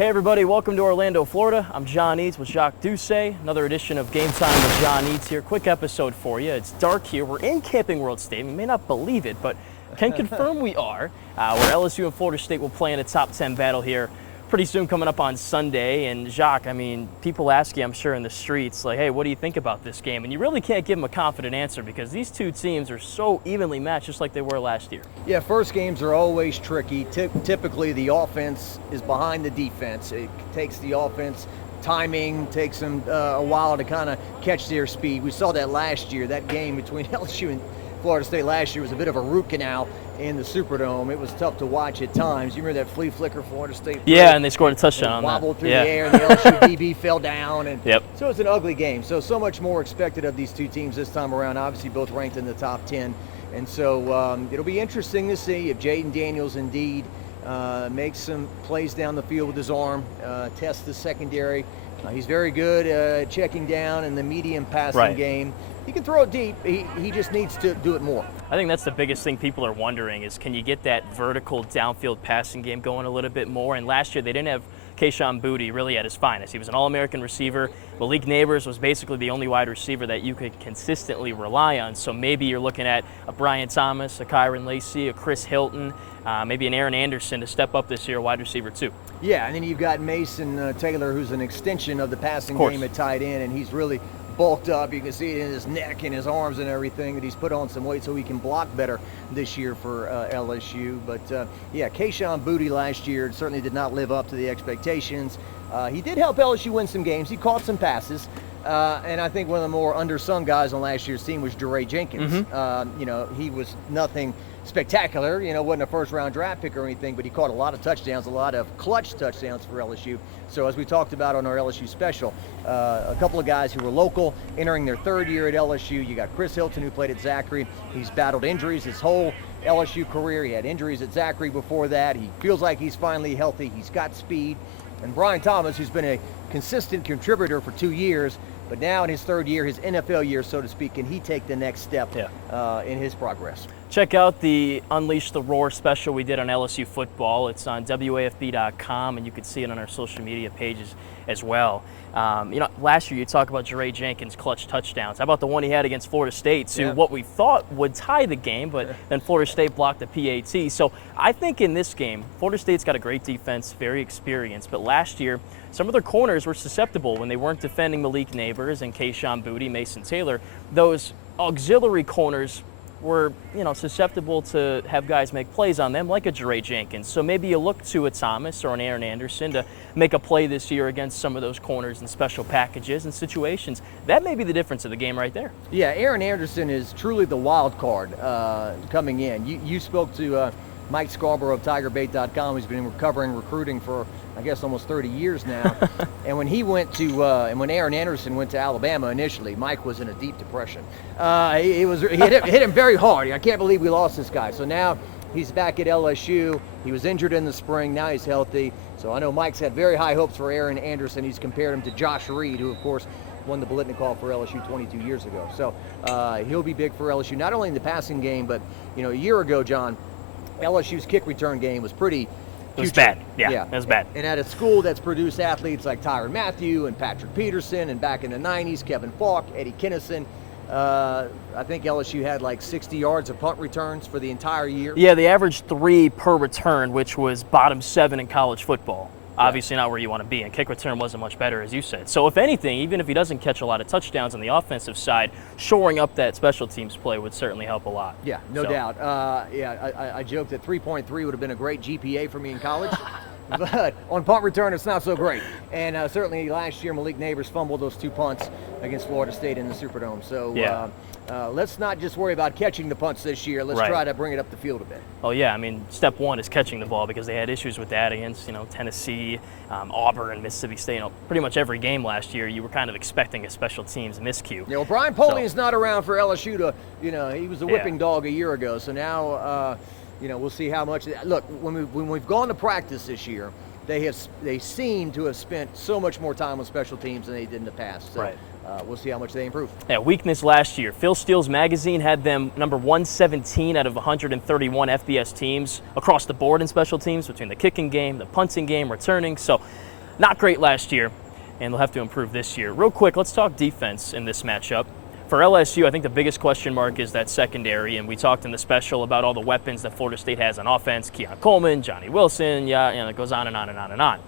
Hey everybody, welcome to Orlando, Florida. I'm John Eads with Jacques Doucet. Another edition of Game Time with John Eads here. Quick episode for you. It's dark here. We're in Camping World Stadium. You may not believe it, but can confirm we are. Where LSU and Florida State will play in a top 10 battle here pretty soon, coming up on Sunday. And Jacques, I mean, people ask you, I'm sure, in the streets, like, hey, what do you think about this game? And you really can't give them a confident answer because these two teams are so evenly matched, just like they were last year. Yeah, first games are always tricky. Typically, the offense is behind the defense. It takes the offense timing, takes them a while to kind of catch their speed. We saw that last year. That game between LSU and Florida State last year was a bit of a root canal in the Superdome. It was tough to watch at times. You remember that flea flicker Florida State? Yeah, and they scored a touchdown on that. Wobbled through the air, and the LSU DB fell down. And yep. So it's an ugly game. So much more expected of these two teams this time around. Obviously, both ranked in the top 10. And so it'll be interesting to see if Jaden Daniels indeed makes some plays down the field with his arm, tests the secondary. He's very good at checking down in the medium passing game. He can throw it deep. He just needs to do it more. I think that's the biggest thing people are wondering is, can you get that vertical downfield passing game going a little bit more? And last year they didn't have Kayshon Boutte really at his finest. He was an All-American receiver. Malik Neighbors was basically the only wide receiver that you could consistently rely on. So maybe you're looking at a Brian Thomas, a Kyron Lacey, a Chris Hilton, maybe an Aaron Anderson to step up this year, wide receiver too. Yeah, and then you've got Mason Taylor, who's an extension of the passing game at tight end, and he's really bulked up. You can see it in his neck and his arms and everything, that he's put on some weight so he can block better this year for LSU. But yeah, Kayshon Boutte last year certainly did not live up to the expectations. He did help LSU win some games. He caught some passes. And I think one of the more undersung guys on last year's team was Ja'Ray Jenkins. You know, he was nothing spectacular, you know, wasn't a first-round draft pick or anything, but he caught a lot of touchdowns, a lot of clutch touchdowns for LSU. So as we talked about on our LSU special, a couple of guys who were local, entering their third year at LSU. You got Chris Hilton, who played at Zachary. He's battled injuries his whole LSU career. He had injuries at Zachary before that. He feels like he's finally healthy. He's got speed. And Brian Thomas, who's been a consistent contributor for 2 years, but now in his third year, his NFL year, so to speak, can he take the next step in his progress? Check out the Unleash the Roar special we did on LSU football. It's on WAFB.com, and you can see it on our social media pages as well. You know, last year you talk about Ja'Ray Jenkins' clutch touchdowns. How about the one he had against Florida State to what we thought would tie the game, but then Florida State blocked the PAT. So I think in this game, Florida State's got a great defense, very experienced, but last year some of their corners were susceptible when they weren't defending Malik Neighbors and Kayshon Boutte, Mason Taylor. Those auxiliary corners were, you know, susceptible to have guys make plays on them, like a Ja'Ray Jenkins. So maybe you look to a Thomas or an Aaron Anderson to make a play this year against some of those corners and special packages and situations. That may be the difference of the game right there. Yeah, Aaron Anderson is truly the wild card coming in. You spoke to Mike Scarborough of TigerBait.com, who's been recruiting for, I guess, almost 30 years now. And when he went to, and when Aaron Anderson went to Alabama initially, Mike was in a deep depression. He hit him very hard. I can't believe we lost this guy. So now he's back at LSU. He was injured in the spring. Now he's healthy. So I know Mike's had very high hopes for Aaron Anderson. He's compared him to Josh Reed, who, of course, won the Biletnikoff for LSU 22 years ago. So he'll be big for LSU, not only in the passing game, but, you know, a year ago, John, LSU's kick return game was pretty It was bad. Yeah, it was bad. And at a school that's produced athletes like Tyrann Mathieu and Patrick Peterson, and back in the 90s, Kevin Falk, Eddie Kinnison, I think LSU had like 60 yards of punt returns for the entire year. Yeah, they averaged 3 per return, which was bottom 7 in college football. Obviously not where you want to be, and kick return wasn't much better, as you said. So if anything, even if he doesn't catch a lot of touchdowns on the offensive side, shoring up that special teams play would certainly help a lot. Yeah, no doubt. I joked that 3.3 would have been a great GPA for me in college. But on punt return, it's not so great. And certainly last year, Malik Neighbors fumbled those 2 punts against Florida State in the Superdome. So let's not just worry about catching the punts this year. Let's try to bring it up the field a bit. Oh, yeah. I mean, step one is catching the ball, because they had issues with that against, you know, Tennessee, Auburn, Mississippi State. You know, pretty much every game last year, you were kind of expecting a special teams miscue. Yeah, well, Brian Polian's not around for LSU to, you know, he was a whipping dog a year ago. So now, you know, we'll see how much. Look, when we've gone to practice this year, they seem to have spent so much more time on special teams than they did in the past. So we'll see how much they improve. Yeah, weakness last year. Phil Steele's magazine had them number 117 out of 131 FBS teams across the board in special teams, between the kicking game, the punting game, returning. So not great last year, and they'll have to improve this year. Real quick, let's talk defense in this matchup. For LSU, I think the biggest question mark is that secondary, and we talked in the special about all the weapons that Florida State has on offense, Keon Coleman, Johnny Wilson, it goes on and on and on and on.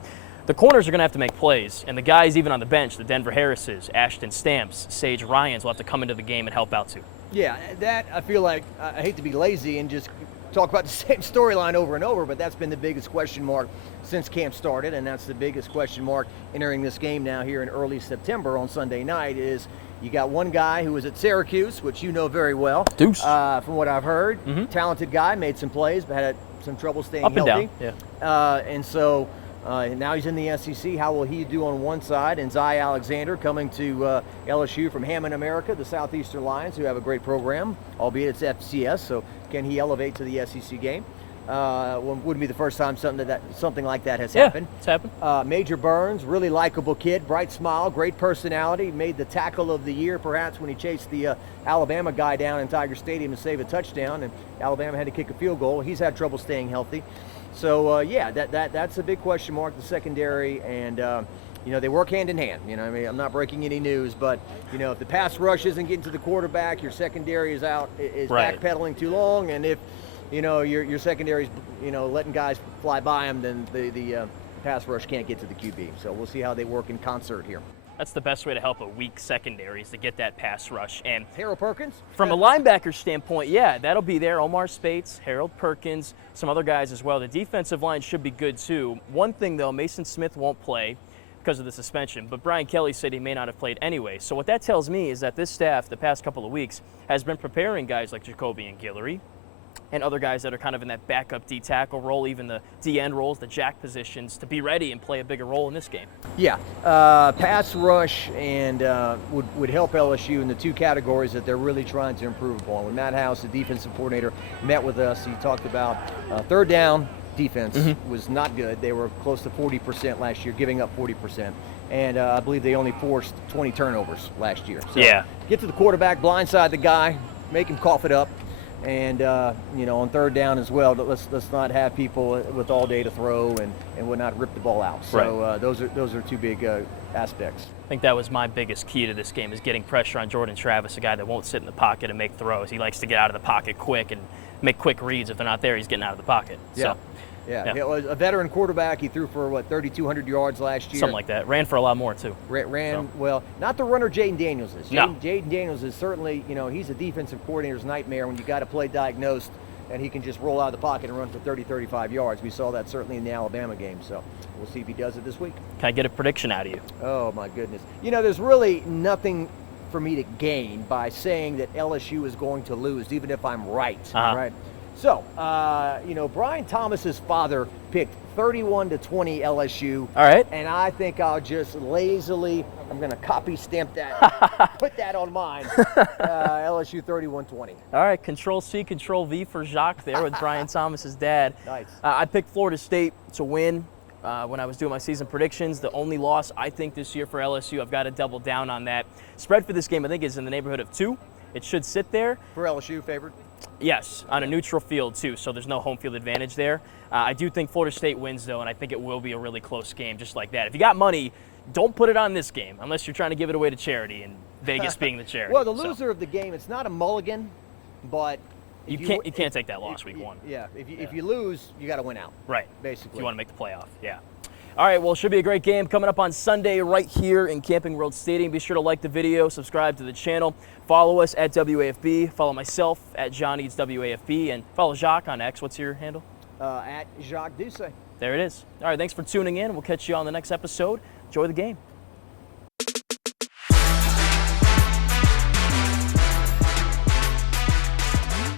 The corners are going to have to make plays, and the guys even on the bench, the Denver Harrises, Ashton Stamps, Sage Ryans, will have to come into the game and help out too. Yeah, that I feel like I hate to be lazy and just talk about the same storyline over and over, but that's been the biggest question mark since camp started, and that's the biggest question mark entering this game now here in early September on Sunday night is you got one guy who was at Syracuse, which you know very well. Deuce. From what I've heard, talented guy, made some plays, but had some trouble staying up and healthy. Down. Yeah. And so now he's in the SEC. How will he do on one side? And Zy Alexander coming to LSU from Hammond, America, the Southeastern Lions, who have a great program, albeit it's FCS. So can he elevate to the SEC game? Wouldn't be the first time something like that has happened. It's happened. Major Burns, really likable kid, bright smile, great personality, made the tackle of the year perhaps when he chased the Alabama guy down in Tiger Stadium to save a touchdown, and Alabama had to kick a field goal. He's had trouble staying healthy. So, that's a big question mark, the secondary, and they work hand in hand. I'm not breaking any news, but, if the pass rush isn't getting to the quarterback, your secondary is backpedaling too long, and if your secondary's, letting guys fly by them, then the pass rush can't get to the QB. So we'll see how they work in concert here. That's the best way to help a weak secondary is to get that pass rush. And Harold Perkins? From a linebacker standpoint, yeah, that'll be there. Omar Spates, Harold Perkins, some other guys as well. The defensive line should be good too. One thing though, Mason Smith won't play because of the suspension, but Brian Kelly said he may not have played anyway. So what that tells me is that this staff, the past couple of weeks, has been preparing guys like Jacoby and Guillory, and other guys that are kind of in that backup D tackle role, even the D end roles, the jack positions, to be ready and play a bigger role in this game. Yeah, pass rush and would help LSU in the two categories that they're really trying to improve upon. When Matt House, the defensive coordinator, met with us, he talked about third down defense was not good. They were close to 40% last year, giving up 40%. And I believe they only forced 20 turnovers last year. So get to the quarterback, blindside the guy, make him cough it up. And on third down as well, let's not have people with all day to throw and would not rip the ball out. So those are two big aspects. I think that was my biggest key to this game is getting pressure on Jordan Travis, a guy that won't sit in the pocket and make throws. He likes to get out of the pocket quick and make quick reads. If they're not there, he's getting out of the pocket. Yeah. Yeah, a veteran quarterback. He threw for 3,200 yards last year. Something like that. Ran for a lot more too. Well, not the runner Jaden Daniels is. No. Jaden Daniels is certainly, he's a defensive coordinator's nightmare when you got to play diagnosed, and he can just roll out of the pocket and run for 30, 35 yards. We saw that certainly in the Alabama game. So we'll see if he does it this week. Can I get a prediction out of you? Oh my goodness. There's really nothing for me to gain by saying that LSU is going to lose, even if I'm right. Right. So, Brian Thomas's father picked 31-20 LSU. All right. And I think I'll just lazily, I'm going to copy stamp that, put that on mine. LSU 31-20. All right, Control-C, Control-V for Jacques there with Brian Thomas's dad. Nice. I picked Florida State to win. When I was doing my season predictions, the only loss I think this year for LSU, I've got to double down on that. Spread for this game I think is in the neighborhood of 2. It should sit there. For LSU, favored? Yes, on a neutral field too, so there's no home field advantage there. I do think Florida State wins though, and I think it will be a really close game just like that. If you got money, don't put it on this game unless you're trying to give it away to charity, and Vegas being the charity. Well, the loser of the game, it's not a mulligan, but you can't take that loss week one. Yeah, if you lose, you got to win out. Right. Basically. If you want to make the playoff. Yeah. All right, well, it should be a great game coming up on Sunday right here in Camping World Stadium. Be sure to like the video, subscribe to the channel, follow us at WAFB, follow myself at John Eads WAFB, and follow Jacques on X. What's your handle? At Jacques Doucet. There it is. All right, thanks for tuning in. We'll catch you on the next episode. Enjoy the game.